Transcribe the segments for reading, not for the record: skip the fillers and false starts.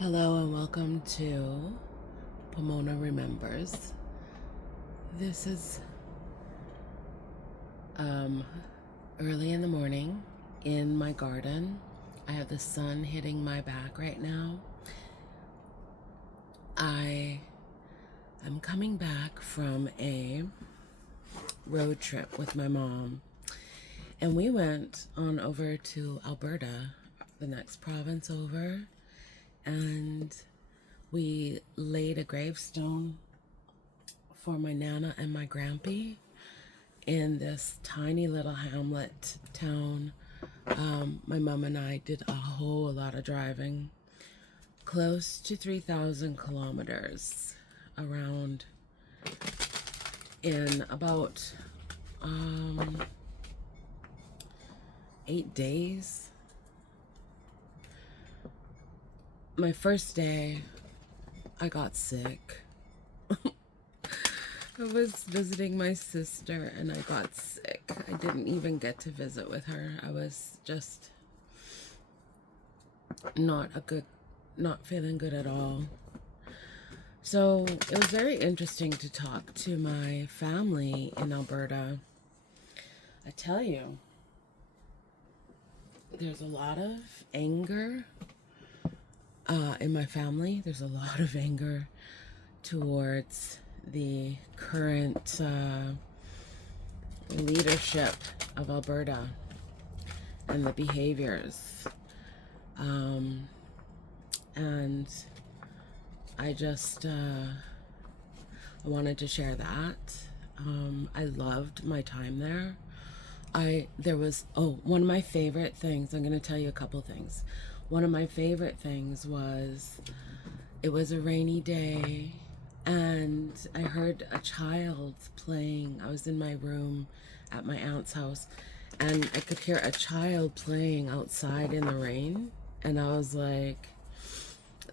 Hello and welcome to Pomona Remembers. This is early in the morning in my garden. I have the sun hitting my back right now. I am coming back from a road trip with my mom, and we went on over to Alberta, the next province over, and we laid a gravestone for my Nana and my Grampy in this tiny little hamlet town. My mom and I did a whole lot of driving, close to 3,000 kilometers around in about 8 days. My first day, I got sick. I was visiting my sister and I got sick. I didn't even get to visit with her. I was just not feeling good at all. So it was very interesting to talk to my family in Alberta. I tell you, there's a lot of anger in my family. There's a lot of anger towards the current leadership of Alberta and the behaviors. And I just I wanted to share that. I loved my time there. There was one of my favorite things. I'm going to tell you a couple things. One of my favorite things was it was a rainy day and I heard a child playing. I was in my room at my aunt's house and I could hear a child playing outside in the rain, and I was like,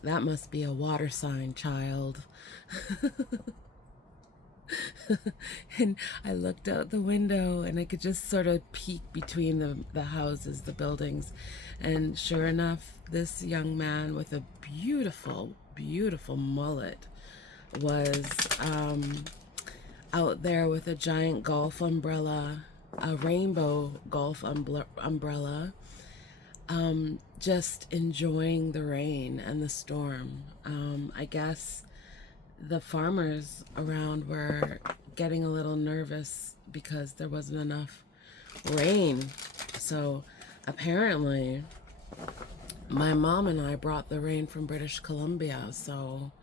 that must be a water sign child. And I looked out the window and I could just sort of peek between the houses, the buildings. And sure enough, this young man with a beautiful, beautiful mullet was out there with a giant golf umbrella, a rainbow golf umbrella, just enjoying the rain and the storm. I guess the farmers around were getting a little nervous because there wasn't enough rain. So apparently, my mom and I brought the rain from British Columbia. So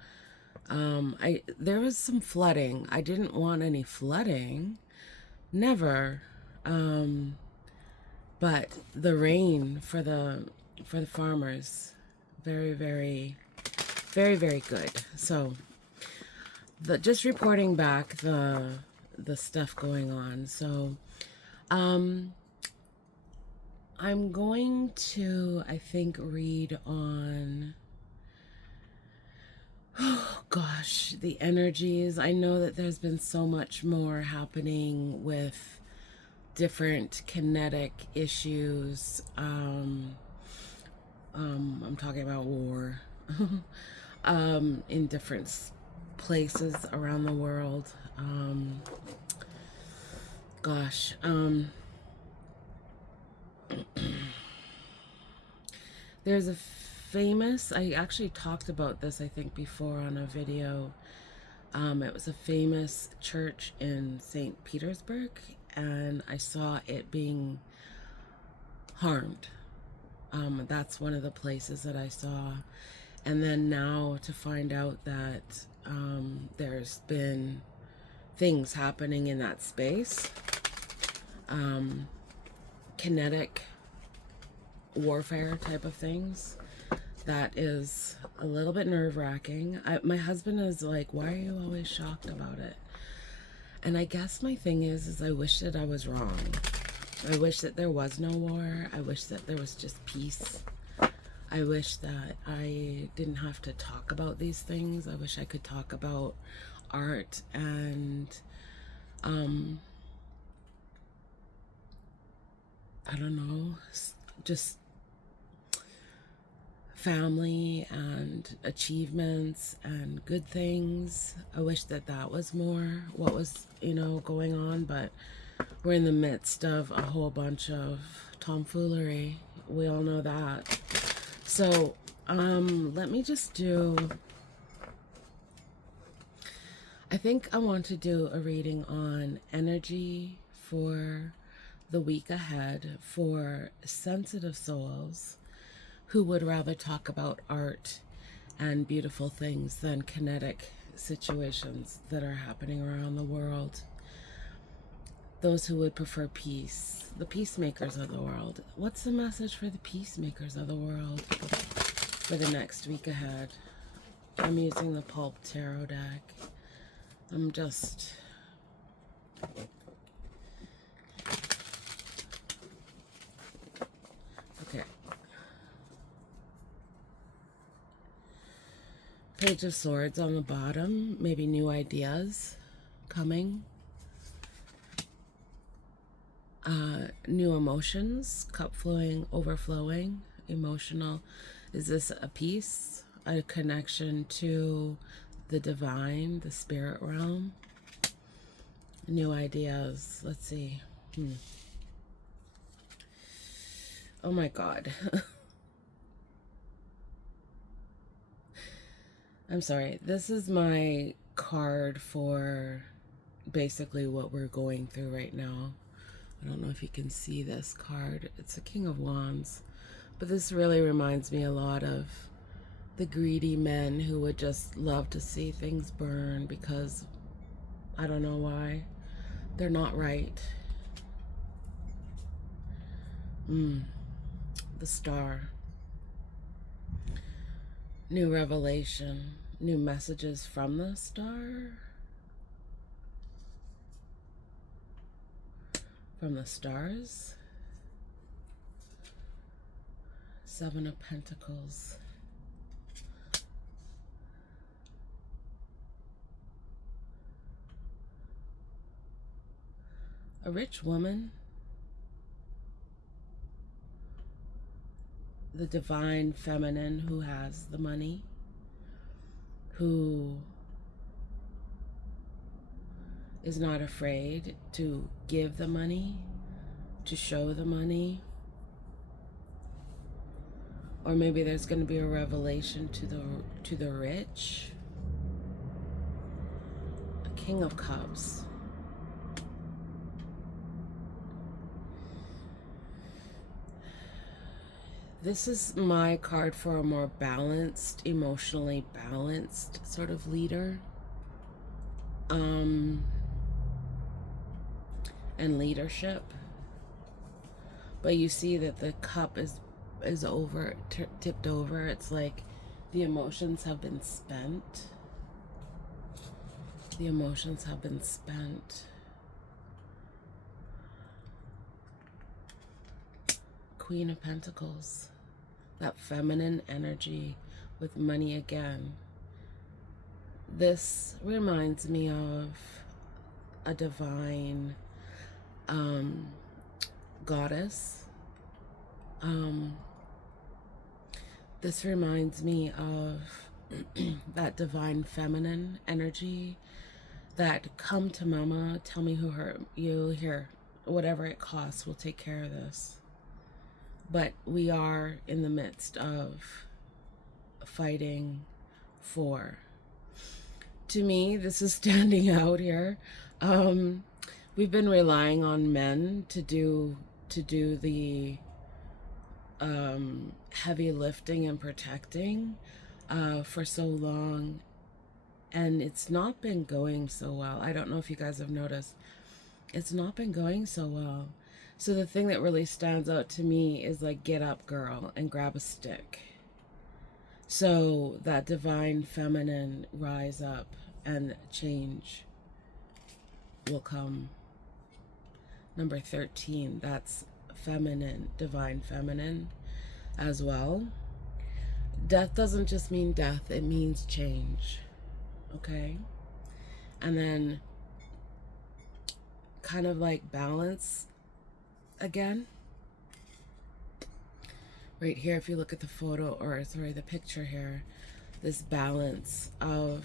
there was some flooding. I didn't want any flooding, never. But the rain for the farmers, very, very, very, very good. So just reporting back the stuff going on. So I'm going to, I think, read on, oh gosh, the energies. I know that there's been so much more happening with different kinetic issues. I'm talking about war in different places around the world. Gosh. There's a famous, I actually talked about this, I think, before on a video. It was a famous church in St. Petersburg, and I saw it being harmed. That's one of the places that I saw. And then now to find out that there's been things happening in that space, kinetic warfare type of things, that is a little bit nerve-wracking. My husband is like, why are you always shocked about it? And I guess my thing is I wish that I was wrong. I wish that there was no war. I wish that there was just peace. I wish that I didn't have to talk about these things. I wish I could talk about art and I don't know, just family and achievements and good things. I wish that that was more what was, going on, but we're in the midst of a whole bunch of tomfoolery. We all know that. So, let me just I think I want to do a reading on energy for the week ahead for sensitive souls who would rather talk about art and beautiful things than kinetic situations that are happening around the world. Those who would prefer peace, the peacemakers of the world. What's the message for the peacemakers of the world for the next week ahead? I'm using the Pulp Tarot deck. I'm just... Okay. Page of Swords on the bottom. Maybe new ideas coming. New emotions. Cup flowing, overflowing. Emotional. Is this a peace? A connection to the divine, the spirit realm? New ideas. Let's see. Oh my God. I'm sorry. This is my card for basically what we're going through right now. I don't know if you can see this card. It's a King of Wands. But this really reminds me a lot of the greedy men who would just love to see things burn because I don't know why. They're not right. The Star. New revelation. New messages from the Star. From the stars. Seven of Pentacles. A rich woman. The divine feminine who has the money. Who is not afraid to give the money, to show the money. Or maybe there's going to be a revelation to the rich. A King of Cups. This is my card for a more balanced, emotionally balanced sort of leader. And leadership. But you see that the cup is over, tipped over. It's like the emotions have been spent. The emotions have been spent. Queen of Pentacles. That feminine energy with money again. This reminds me of a divine goddess. This reminds me of that divine feminine energy that come to mama, tell me who hurt you, here, whatever it costs, we'll take care of this. But we are in the midst of fighting for. To me, this is standing out here. We've been relying on men to do the heavy lifting and protecting for so long, and it's not been going so well. I don't know if you guys have noticed. It's not been going so well. So the thing that really stands out to me is like, get up, girl, and grab a stick. So that divine feminine, rise up and change will come. Number 13, that's feminine, divine feminine as well. Death doesn't just mean death, it means change. Okay? And then kind of like balance again. right here, if you look at the photo, or sorry, the picture here, this balance of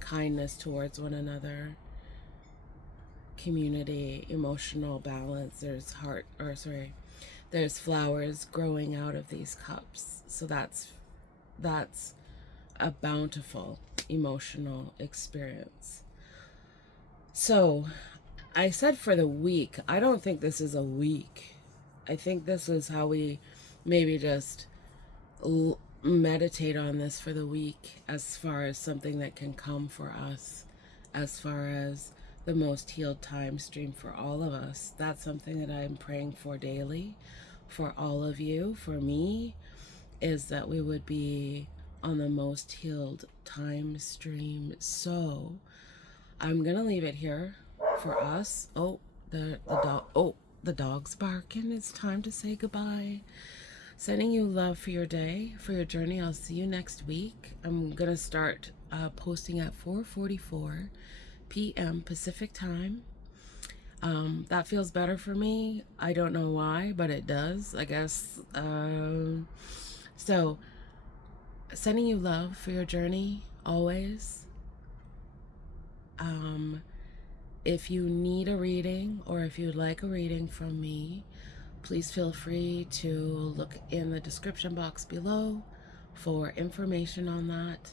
kindness towards one another, community, emotional balance. There's heart, or sorry, there's flowers growing out of these cups. So that's a bountiful emotional experience. So I said for the week, I don't think this is a week. I think this is how we maybe just meditate on this for the week, as far as something that can come for us, as far as the most healed time stream for all of us. That's something that I'm praying for daily for all of you, for me, is that we would be on the most healed time stream. So I'm gonna leave it here for us. Oh, the dog. Oh, the dog's barking. It's time to say goodbye. Sending you love for your day, for your journey. I'll see you next week. I'm gonna start posting at 4:44 p.m. Pacific time. That feels better for me. I don't know why, but it does, I guess. So, sending you love for your journey always. If you need a reading, or if you'd like a reading from me, please feel free to look in the description box below for information on that.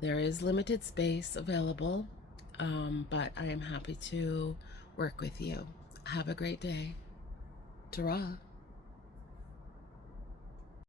There is limited space available, but I am happy to work with you. Have a great day. Ta-ra.